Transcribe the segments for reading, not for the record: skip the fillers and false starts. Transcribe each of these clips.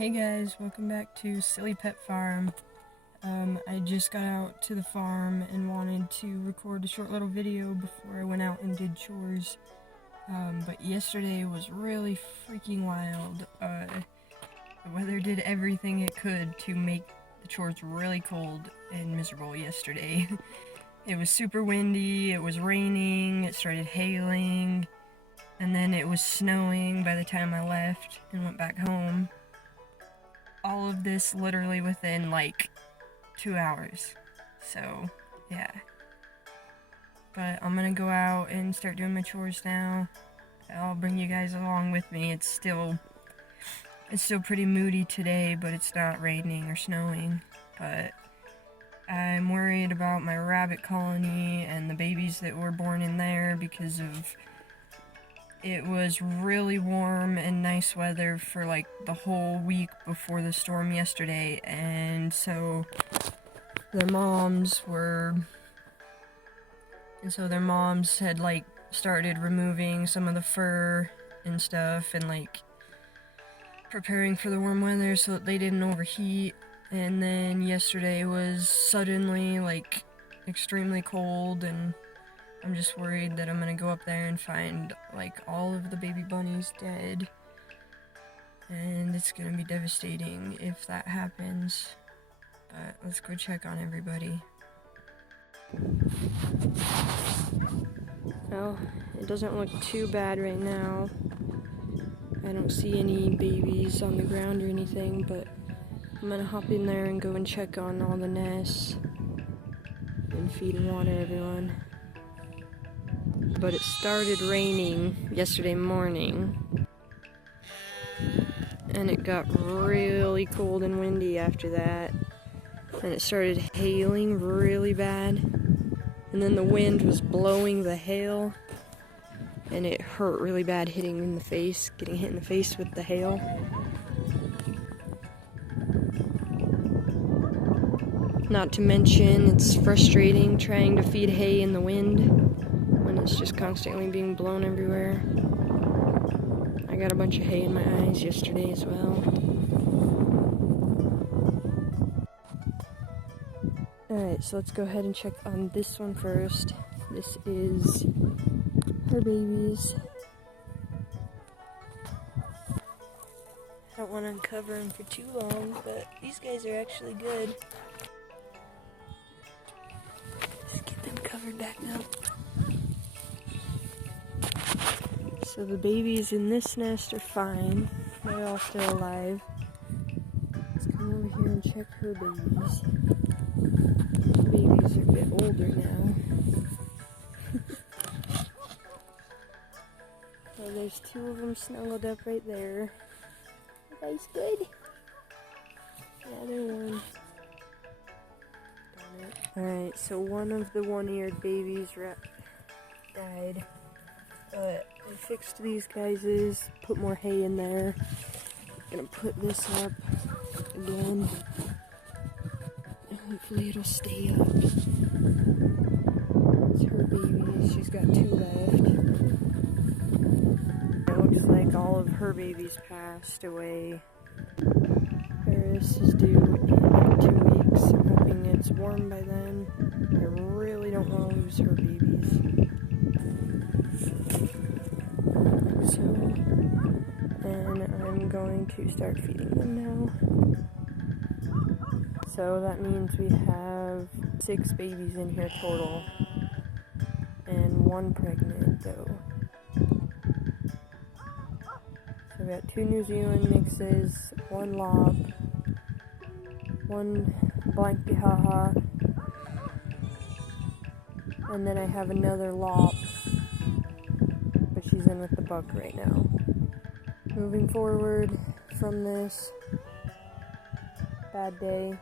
Hey guys, welcome back to Silly Pet Farm. I just got out to the farm and wanted to record a short little video before I went out and did chores. But yesterday was really freaking wild. The weather did everything it could to make the chores really cold and miserable yesterday. It was super windy, it was raining, it started hailing, and then it was snowing by the time I left and went back home. All of this literally within like 2 hours. So, yeah. But I'm gonna go out and start doing my chores now. I'll bring you guys along with me. It's still pretty moody today, but it's not raining or snowing. But I'm worried about my rabbit colony and the babies that were born in there because of it was really warm and nice weather for like the whole week before the storm yesterday, and so their moms had like started removing some of the fur and stuff and like preparing for the warm weather so that they didn't overheat. And then yesterday was suddenly like extremely cold, and I'm just worried that I'm gonna go up there and find like all of the baby bunnies dead, and it's gonna be devastating if that happens. But let's go check on everybody. Well, it doesn't look too bad right now. I don't see any babies on the ground or anything, but I'm gonna hop in there and go and check on all the nests and feed and water everyone. But it started raining yesterday morning, and it got really cold and windy after that, and it started hailing really bad, and then the wind was blowing the hail, and it hurt really bad getting hit in the face with the hail. Not to mention, it's frustrating trying to feed hay in the wind when it's just constantly being blown everywhere. I got a bunch of hay in my eyes yesterday as well. Alright, so let's go ahead and check on this one first. This is her babies. I don't want to uncover them for too long, but these guys are actually good. Just get them covered back up. So the babies in this nest are fine. They're all still alive. Let's come over here and check her babies. The babies are a bit older now. So there's two of them snuggled up right there. You guys good? Yeah, they're warm. Alright, so one of the one-eared babies died. But I fixed these guys', put more hay in there. I'm gonna put this up again. Hopefully it'll stay up. It's her babies. She's got two left. It looks like all of her babies passed away. Paris is due in 2 weeks. I'm hoping it's warm by then. I really don't want to lose her babies. And I'm going to start feeding them now. So that means we have 6 babies in here total, and 1 pregnant though. So we got 2 New Zealand mixes, 1 lop, 1 blank bihaha, and then I have another lop, but she's in with the buck right now. Moving forward from this bad day,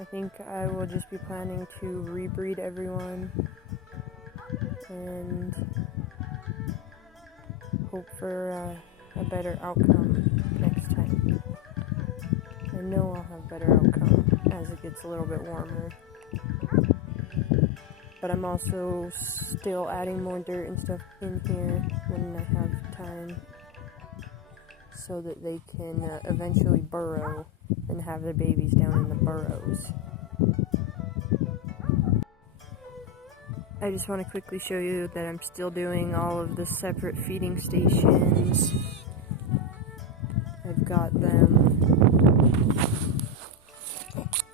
I think I will just be planning to rebreed everyone and hope for a better outcome next time. I know I'll have better outcome as it gets a little bit warmer. But I'm also still adding more dirt and stuff in here when I have time. so that they can eventually burrow and have their babies down in the burrows. I just want to quickly show you that I'm still doing all of the separate feeding stations. I've got them,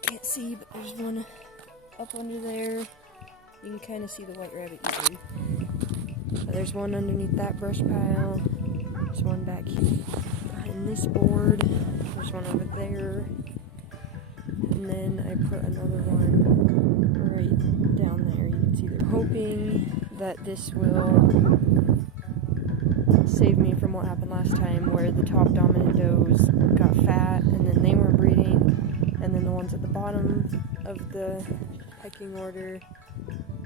can't see, but there's one up under there. You can kind of see the white rabbit eating. But there's one underneath that brush pile. There's one back here behind this board. There's one over there. And then I put another one right down there. You can see they're hoping that this will save me from what happened last time, where the top dominant does got fat and then they weren't breeding, and then the ones at the bottom of the pecking order,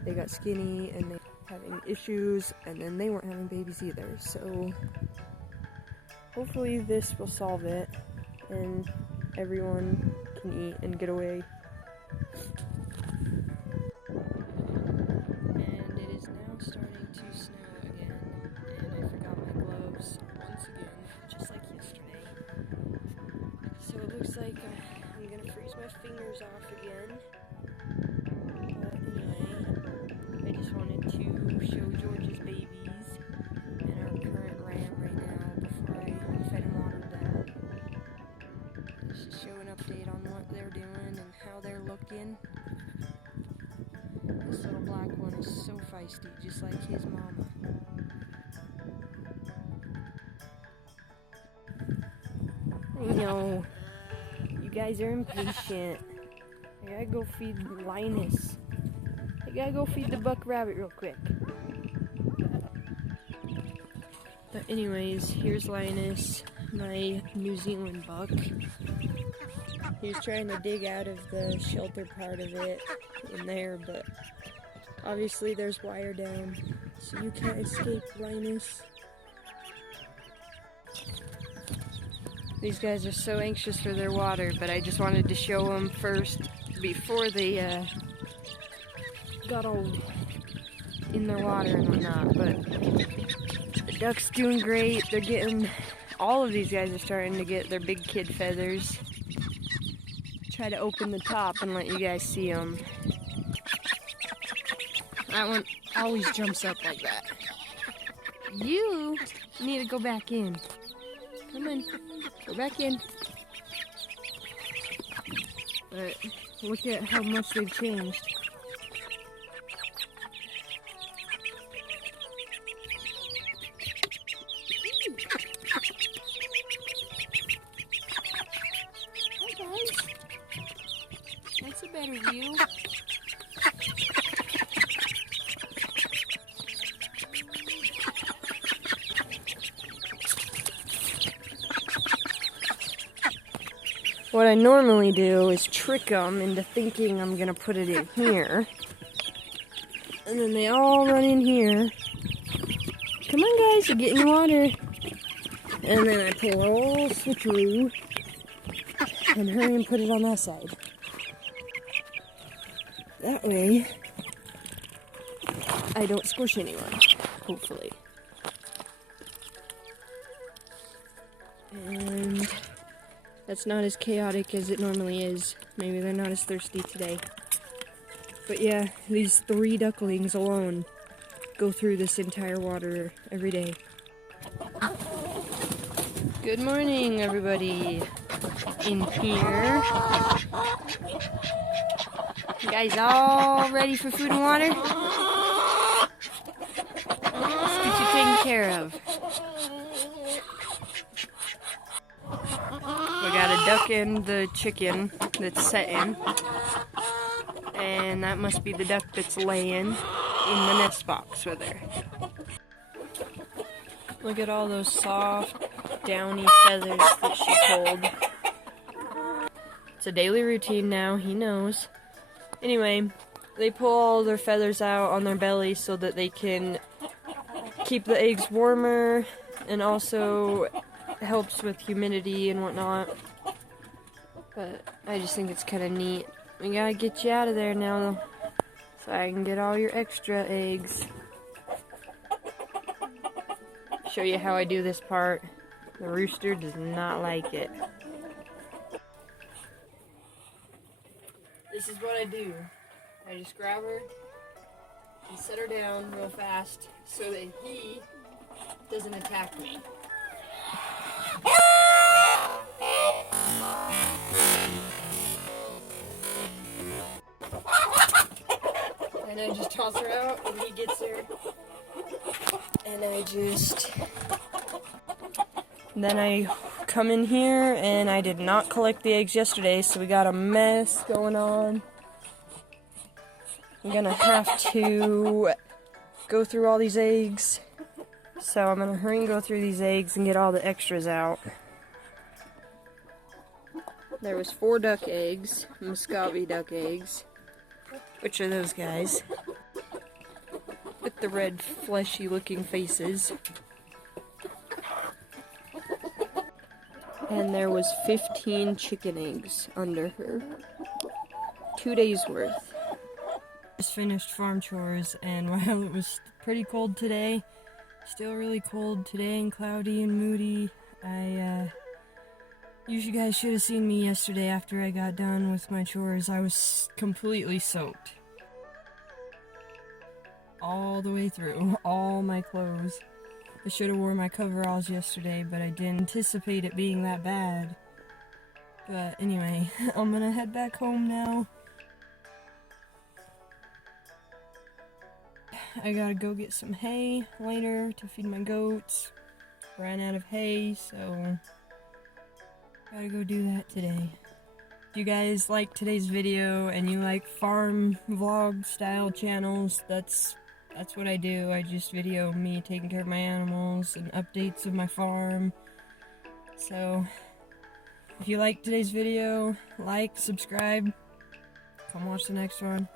they got skinny and they were having issues, and then they weren't having babies either. So hopefully this will solve it and everyone can eat and get away. And it is now starting to snow again, and I forgot my gloves once again, just like yesterday. So it looks like I'm gonna freeze my fingers off again. But anyway, I just wanted to show George's babies and our current ram right now before I fed and watered them. Just show an update on what they're doing and how they're looking. This little black one is so feisty, just like his mama. I know, you guys are impatient. I gotta go feed Linus. I gotta go feed the buck rabbit real quick. But anyways, here's Linus, my New Zealand buck. He was trying to dig out of the shelter part of it in there, but obviously there's wire down, so you can't escape, Linus. These guys are so anxious for their water, but I just wanted to show them first before they got all in their water and whatnot. But the duck's doing great. They're getting, all of these guys are starting to get their big kid feathers. Try to open the top and let you guys see them. That one always jumps up like that. You need to go back in. Come on, go back in. But look at how much they've changed. Hi guys. That's a better view. What I normally do is trick them into thinking I'm gonna put it in here. And then they all run in here. Come on guys, you're getting water. And then I pull a whole switcheroo and hurry and put it on that side. That way, I don't squish anyone, hopefully. And that's not as chaotic as it normally is. Maybe they're not as thirsty today. But yeah, these 3 ducklings alone go through this entire water every day. Good morning, everybody in here. You guys all ready for food and water? Let's get you taken care of. We got a duck and the chicken that's setting, and that must be the duck that's laying in the nest box with her. Look at all those soft, downy feathers that she pulled. It's a daily routine now, he knows. Anyway, they pull all their feathers out on their belly so that they can keep the eggs warmer, and also helps with humidity and whatnot. But I just think it's kind of neat. We gotta get you out of there now, so I can get all your extra eggs. Show you how I do this part. The rooster does not like it. This is what I do. I just grab her and set her down real fast so that he doesn't attack me. And I just toss her out and he gets her. And then I come in here and I did not collect the eggs yesterday, so we got a mess going on. I'm gonna have to go through all these eggs. So I'm gonna hurry and go through these eggs and get all the extras out. There was 4 duck eggs, Muscovy duck eggs, which are those guys with the red fleshy looking faces. And there was 15 chicken eggs under her. 2 days worth. Just finished farm chores, and while it was pretty cold today, still really cold today and cloudy and moody, you guys should have seen me yesterday after I got done with my chores. I was completely soaked. All the way through, all my clothes. I should have worn my coveralls yesterday, but I didn't anticipate it being that bad. But anyway, I'm gonna head back home now. I gotta go get some hay later to feed my goats. Ran out of hay, so gotta go do that today. If you guys like today's video and you like farm vlog style channels, that's what I do. I just video me taking care of my animals and updates of my farm. So if you like today's video, like, subscribe, come watch the next one.